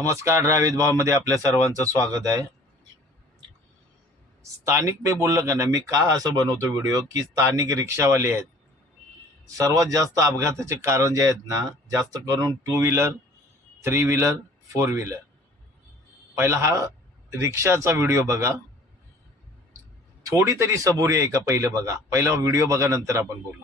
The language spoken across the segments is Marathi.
नमस्कार. ड्रायव्हिंग भावमध्ये आपल्या सर्वांचं स्वागत आहे. स्थानिक मी बोललो का ना, मी का असं बनवतो व्हिडिओ की स्थानिक रिक्षावाले आहेत. सर्वात जास्त अपघाताचे कारण जे आहेत ना, जास्त करून 2 व्हीलर, 3 व्हीलर, 4 व्हीलर. पहिला हा रिक्षाचा व्हिडिओ बघा. थोडी तरी सबुरी आहे का पहिलं बघा. पहिला व्हिडिओ बघा, नंतर आपण बोलू.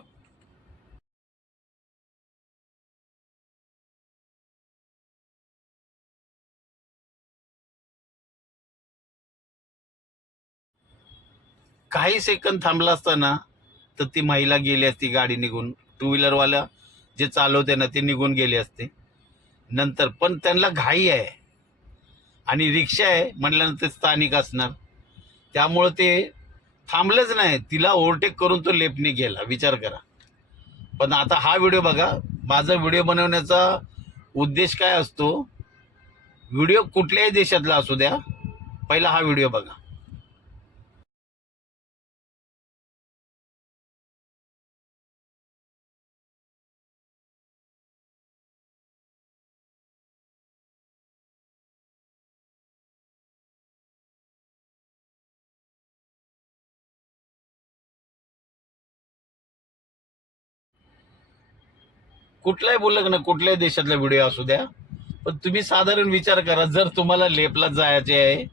काही सेकंद थांबला असताना तर ती महिला गेली असती गाडी निघून. 2 व्हीलरवाला जे चालवते ना ते निघून गेले असते नंतर. पण त्यांना घाई आहे आणि रिक्षा आहे म्हटल्यानंतर स्थानिक असणार, त्यामुळे ते थांबलंच नाही. तिला ओव्हरटेक करून तो लेपने गेला. विचार करा. पण आता हा व्हिडिओ बघा. माझा व्हिडिओ बनवण्याचा उद्देश काय असतो, व्हिडिओ कुठल्याही देशातला असू द्या, पहिला हा व्हिडिओ बघा. कुठलाही बोललं ना, कुठल्याही देशातला व्हिडिओ असू द्या, पण तुम्ही साधारण विचार करा. जर तुम्हाला लेपला जायचे आहे,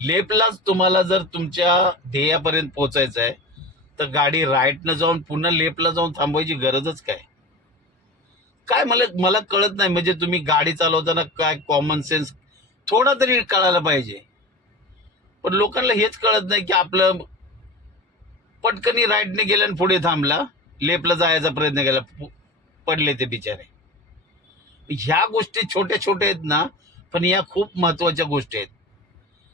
लेपलाच तुम्हाला जर तुमच्या ध्येयापर्यंत पोहोचायचं आहे, तर गाडी राईटनं जाऊन पुन्हा लेपला जाऊन थांबवायची गरजच काय? काय मला मला कळत नाही. म्हणजे तुम्ही गाडी चालवताना काय कॉमन सेन्स थोडा तरी कळायला पाहिजे. पण लोकांना हेच कळत नाही की आपलं पटकनी राईटने गेलं आणि पुढे थांबला, लेपला जायचा प्रयत्न केला, पडले ते बिचारे. ह्या गोष्टी छोट्या छोट्या आहेत ना, पण या खूप महत्वाच्या गोष्टी आहेत.